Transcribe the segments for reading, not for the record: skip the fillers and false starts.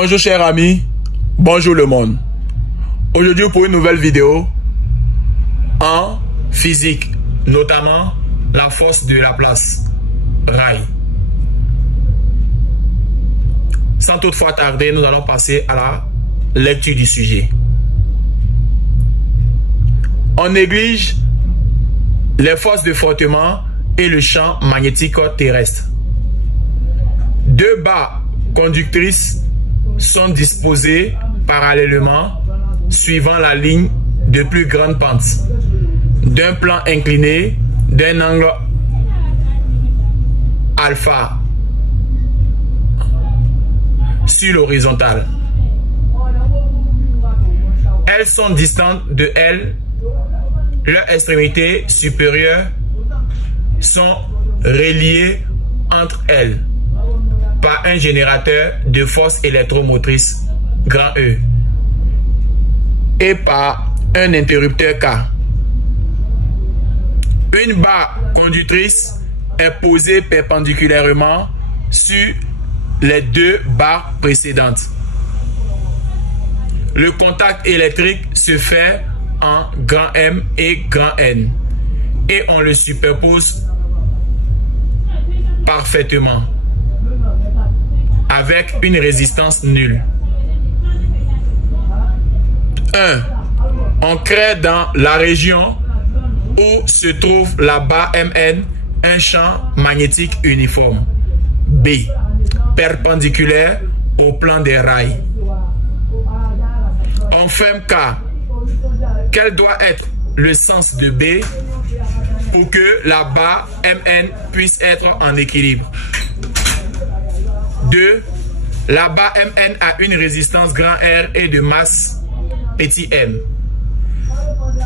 Bonjour chers amis, bonjour le monde. Aujourd'hui pour une nouvelle vidéo en physique, notamment la force de la place, rail. Sans toutefois tarder, nous allons passer à la lecture du sujet. On néglige les forces de frottement et le champ magnétique terrestre. Deux barres conductrices sont disposées parallèlement suivant la ligne de plus grande pente d'un plan incliné d'un angle alpha sur l'horizontale. Elles sont distantes de L. Leurs extrémités supérieures sont reliées entre elles par un générateur de force électromotrice grand E et par un interrupteur K. Une barre conductrice est posée perpendiculairement sur les deux barres précédentes. Le contact électrique se fait en grand M et grand N et on le superpose parfaitement avec une résistance nulle. 1. On crée dans la région où se trouve la barre MN un champ magnétique uniforme B, perpendiculaire au plan des rails. On ferme K. Quel doit être le sens de B pour que la barre MN puisse être en équilibre? 2. La barre MN a une résistance grand R et de masse petit m.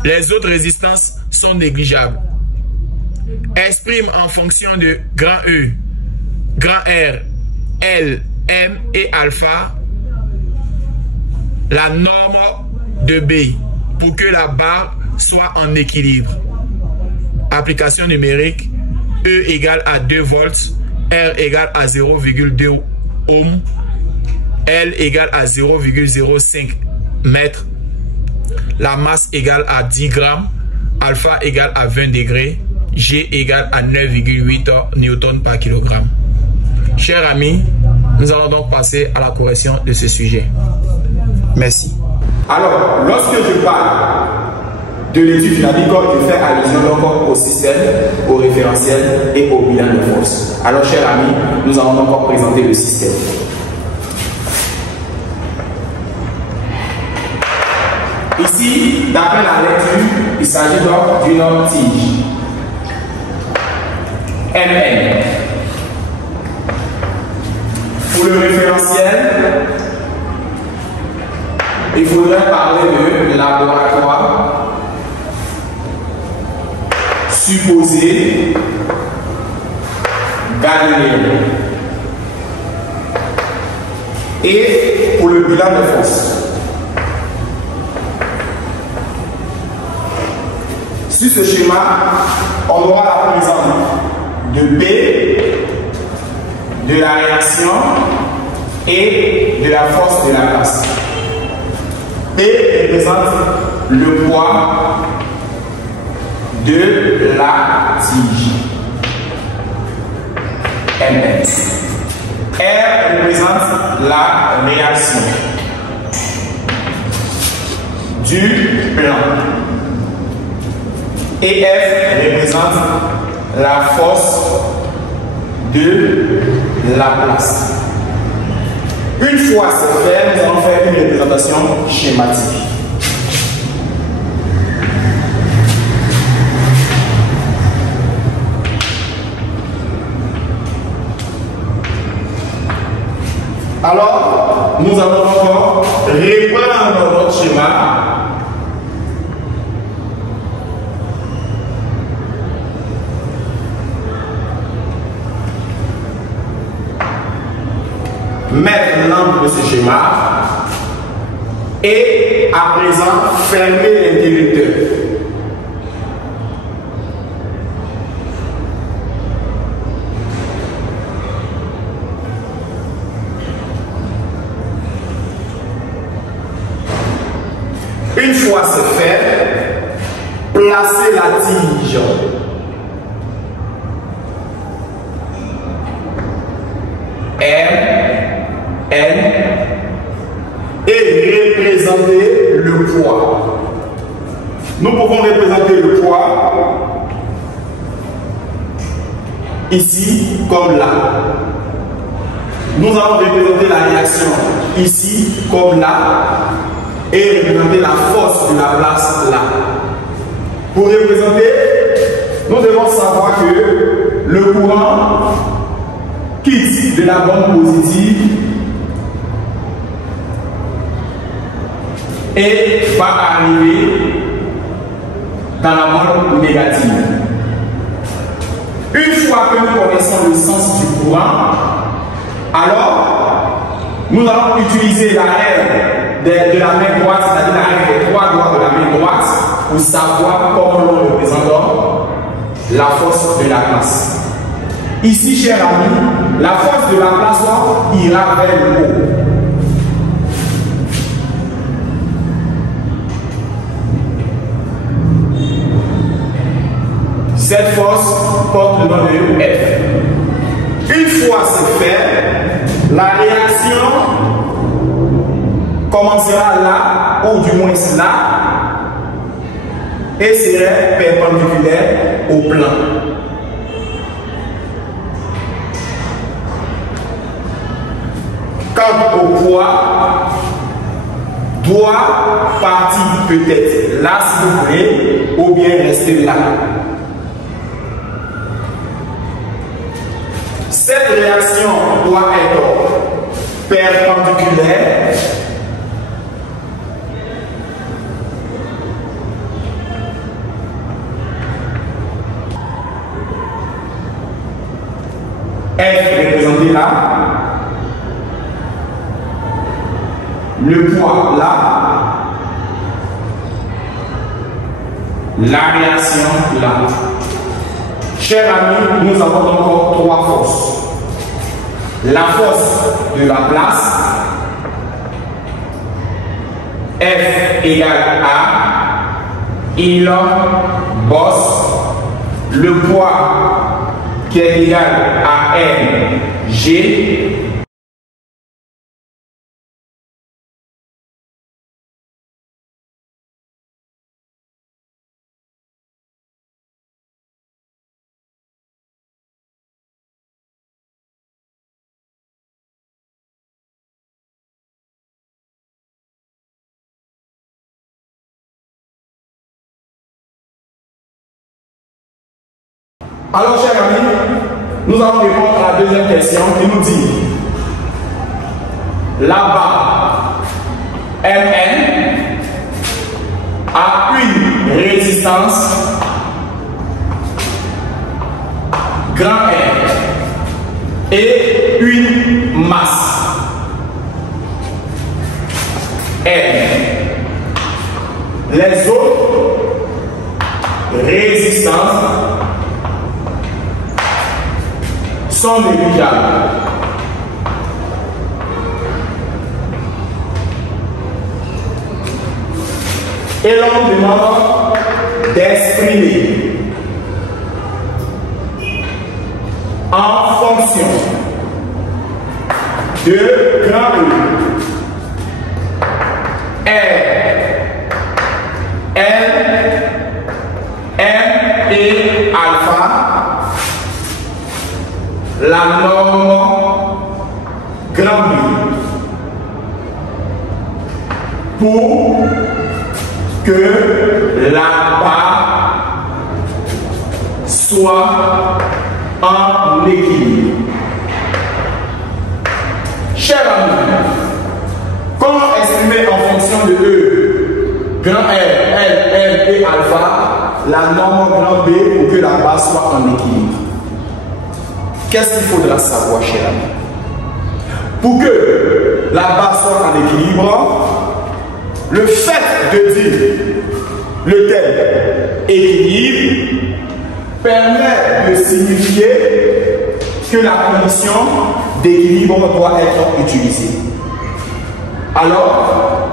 Les autres résistances sont négligeables. Exprime en fonction de grand E, grand R, L, M et alpha la norme de B pour que la barre soit en équilibre. Application numérique: E égale à 2 volts, R égale à 0,2 ohm, L égale à 0,05 mètres, la masse égale à 10 grammes, alpha égale à 20 degrés, G égale à 9,8 newtons par kilogramme. Chers amis, nous allons donc passer à la correction de ce sujet. Merci. Alors, lorsque je parle de l'étude dynamique, je fais allusion donc au système, au référentiel et au bilan de force. Alors, chers amis, nous allons donc présenter le système. Ici, d'après la lecture, il s'agit donc d'une tige MN. Pour le référentiel, il faudrait parler de laboratoire supposé galiléen. Et pour le bilan de force, sur ce schéma, on aura la présence de P, de la réaction et de la force de la place. P représente le poids de la tige MN. R représente la réaction du plan. Et F représente la force de la place. Une fois c'est fait, nous allons faire une représentation schématique. Alors, nous allons encore reprendre notre schéma. Mettre l'angle de ce schéma et à présent fermer l'interrupteur. fois c'est fait, placez la tige M, N et représenter le poids. Nous pouvons représenter le poids ici comme là. Nous allons représenter la réaction ici comme là et représenter la force de la place là. Pour représenter, nous devons savoir que le courant quitte de la bande positive et va arriver dans la bande négative. Une fois que nous connaissons le sens du courant, alors nous allons utiliser la règle de la main droite, c'est-à-dire la règle des trois doigts de la main droite, pour savoir comment nous représentons la force de la place. Ici, chers amis, la force de la place ira vers le haut. Cette force porte le nom de F. Une fois c'est fait, la réaction commencera là, ou du moins là, et serait perpendiculaire au plan. Quant au poids, doit partir peut-être là si vous voulez, ou bien rester là. Cette réaction doit être perpendiculaire F représenté là, le poids là, la réaction là. Chers amis, nous avons encore trois forces. La force de la place, F égale A, il bosse, le poids qui est égal à M, G, Alors, chers amis, nous allons répondre à la deuxième question qui nous dit là-bas, Mn a une résistance grand R et une masse M. Les autres résistances sont négligeables. Et l'on demande d'exprimer en fonction de grand E, R, L, M et alpha, la norme grand B pour que la barre soit en équilibre. Chers amis, comment exprimer en fonction de E, grand R, L, M et alpha, la norme grand B pour que la barre soit en équilibre? Qu'est-ce qu'il faudra savoir, chers amis? Pour que la barre soit en équilibre, le fait de dire le terme équilibre permet de signifier que la condition d'équilibre doit être utilisée. Alors,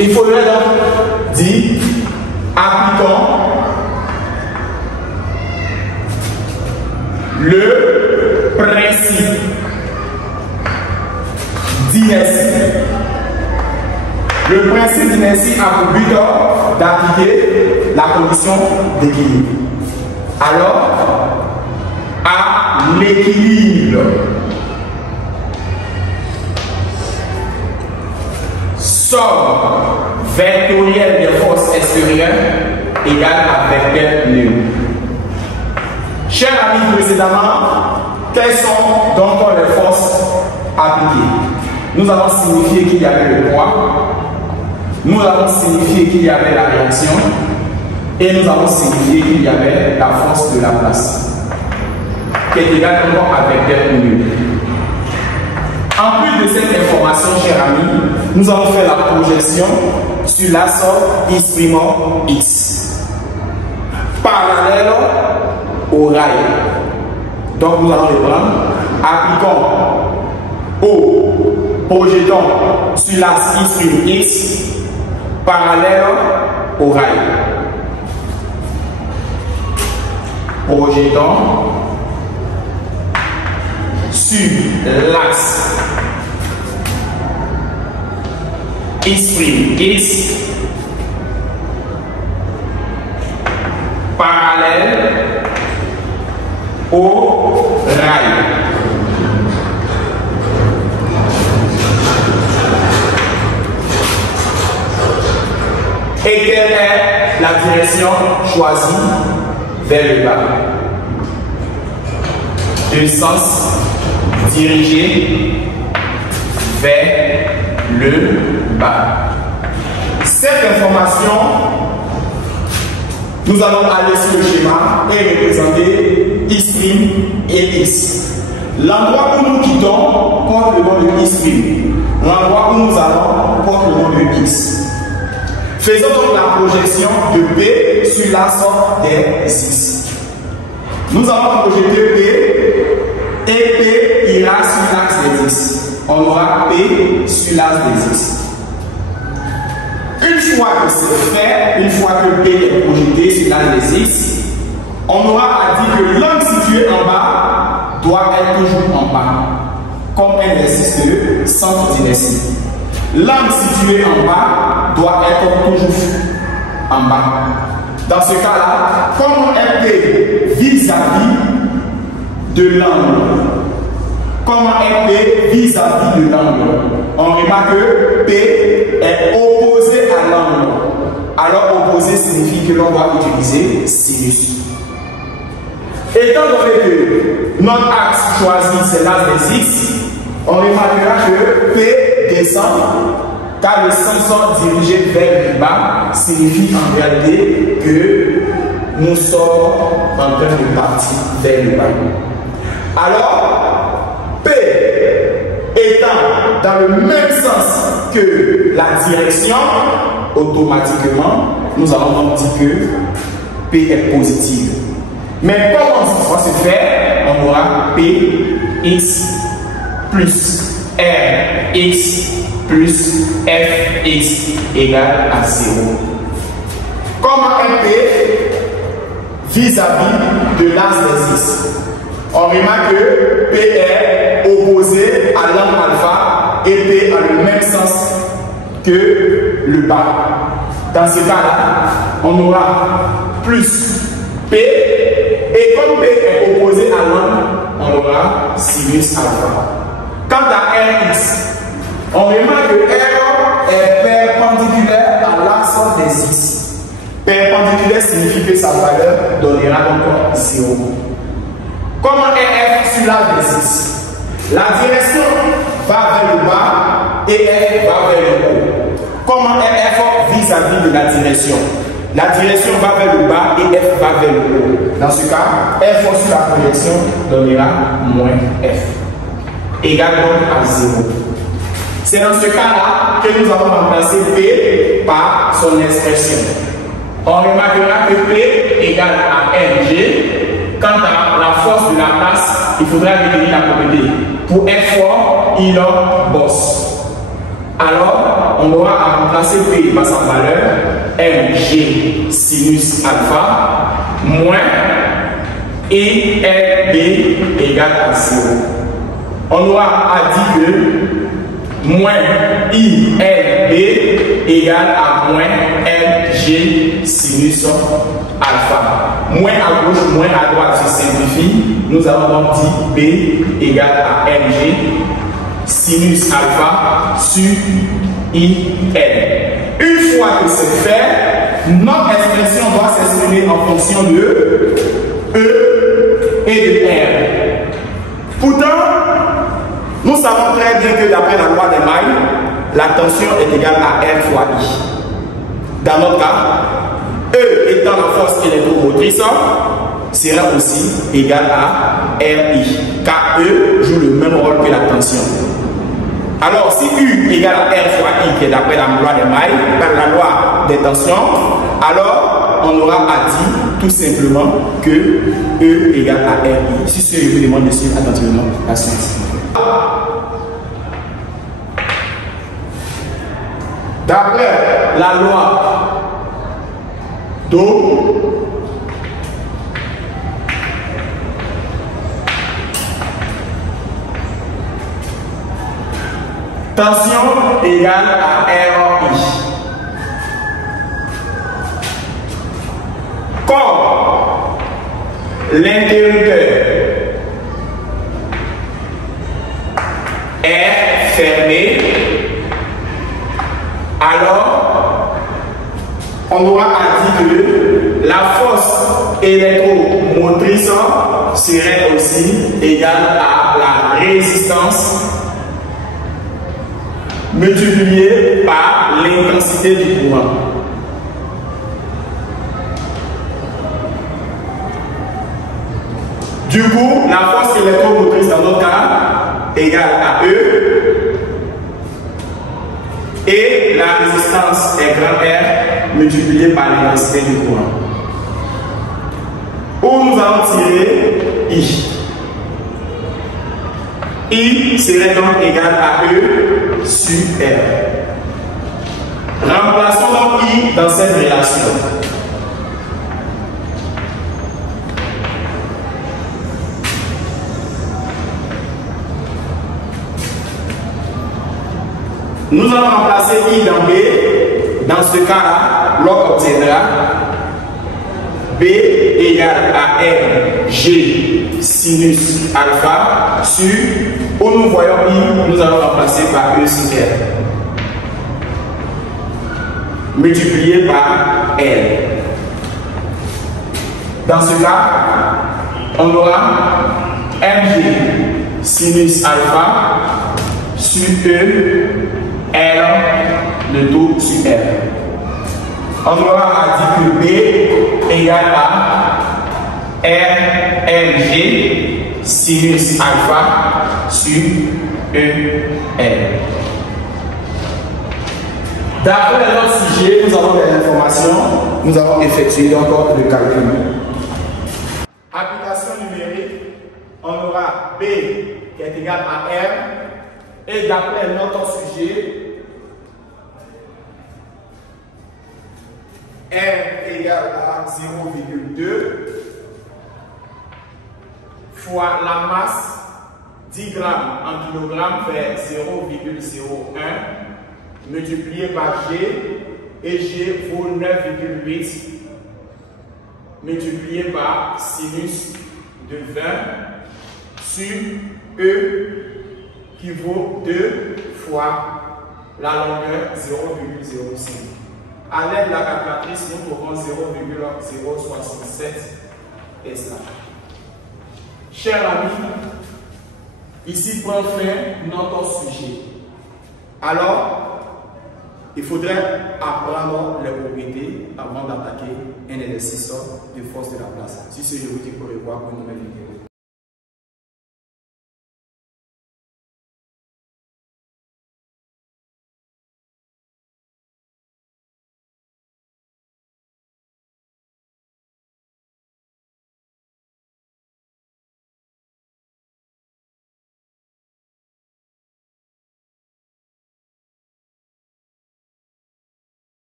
Il faudrait donc dire appliquons le principe d'inertie. Le principe d'inertie a pour but d'appliquer la condition d'équilibre. Alors, à l'équilibre, somme vectorielle des forces extérieures égale à vecteur nul. Chers amis, précédemment, quelles sont donc les forces appliquées? Nous avons signifié qu'il y avait le poids, nous avons signifié qu'il y avait la réaction, et nous avons signifié qu'il y avait la force de la place, qui est égale à vecteur nul. En plus de cette information, chers amis, nous allons faire la projection sur l'axe X'(X), parallèle au rail. Donc nous allons le prendre, appliquons projetons sur l'axe X'(X), parallèle au rail. Projetons sur l'axe X'(X), parallèle au rail. Et quelle est la direction choisie vers le bas? De sens dirigé vers le bas. Cette information, nous allons aller sur le schéma et représenter X' et X. L'endroit où nous quittons porte le nom de X'. L'endroit où nous allons porte le nom de X. Faisons donc la projection de P sur l'axe des X. Nous allons projeter P et P ira sur l'axe des X. On aura P sur l'axe des X. Une fois que c'est fait, une fois que P est projeté sur l'axe des X, on aura à dire que l'angle situé en bas doit être toujours en bas, comme un exercice de centre d'inertie. L'angle situé en bas doit être toujours en bas. Dans ce cas-là, comme un P vis-à-vis de l'angle, comme un P vis-à-vis de l'angle, on remarque que P est opposé à l'angle. Alors opposé signifie que l'on va utiliser sinus. Étant donné que notre axe choisi c'est l'axe des X, on remarquera que P descend car le sens dirigé vers le bas signifie en réalité que nous sommes en train de partir vers le bas. Alors, P étant dans le même sens que la direction, automatiquement, nous allons donc dire que P est positive. Mais comment ça va se faire? On aura Px plus Rx plus Fx égale à 0. Comme un P vis-à-vis de l'axe des X, on remarque que P est opposé à l'angle alpha et P a le même sens que le bas. Dans ce cas-là, on aura plus P, et comme P est opposé à l'angle, on aura sinus alpha. Quant à Rx, on remarque que R est perpendiculaire à l'axe des X. Perpendiculaire signifie que sa valeur donnera donc 0. Comme RF sur l'axe des X, la direction va vers le bas et F va vers le haut. Comme RF vis-à-vis de la direction va vers le bas et F va vers le haut. Dans ce cas, F sur la projection donnera moins F. Égale donc à 0. C'est dans ce cas-là que nous allons remplacer P par son expression. On remarquera que P égale à Mg. Quant à la force de la place, il faudra définir la propriété. Pour F fort, il bosse. alors on aura à remplacer P par sa valeur mg sinus alpha moins ILB égale à 0. On aura à dire que moins ILB égale à moins mg sinus alpha. Moins à gauche, moins à droite se simplifie. Nous allons donc dire B égale à mg sinus alpha sur IL. Une fois que c'est fait, notre expression doit s'exprimer en fonction de E et de R. Pourtant, nous savons très bien que d'après la loi des mailles, la tension est égale à R fois I. Dans notre cas, E étant la force électromotrice, sera aussi égal à RI, car E joue le même rôle que la tension. Alors, si U égale à R fois I, qui est d'après la loi des mailles, par la loi des tensions, alors on aura à dire tout simplement que E égale à RI. Si ce je vous demande de suivre attentivement la science. D'après la loi d'Ohm, tension égale à RI. Comme l'interrupteur est fermé, alors on aura à dire que la force électromotrice serait aussi égale à la résistance multiplié par l'intensité du courant. Du coup, la force électromotrice dans notre cas égale à E et la résistance est grand R multipliée par l'intensité du courant. Où nous allons tirer I. I serait donc égal à E sur R. Remplaçons donc I dans cette relation. Nous allons remplacer I dans B. Dans ce cas-là, l'on obtiendra B égale à R G sinus alpha sur, où nous voyons I, nous allons remplacer par E sur R, multiplié par L. Dans ce cas, on aura MG sinus alpha sur E, L, le tout sur R. On aura à dire que B égale à RLG sinus alpha sur EL. D'après notre sujet, nous avons des informations, nous avons effectué encore le calcul. Application numérique, on aura B qui est égal à R, et d'après notre sujet, R égale à 0,2 fois la masse 10 grammes en kilogrammes fait 0,01 multiplié par G, et G vaut 9,8 multiplié par sinus de 20 sur E qui vaut 2 fois la longueur 0,05. À l'aide de la calculatrice, nous trouvons 0,067 Tesla. Chers amis, ici prend fin notre sujet. Alors, il faudrait apprendre les propriétés avant d'attaquer un exercice de force de la place. Si ce je vous dis pour revoir pour une nouvelle vidéo.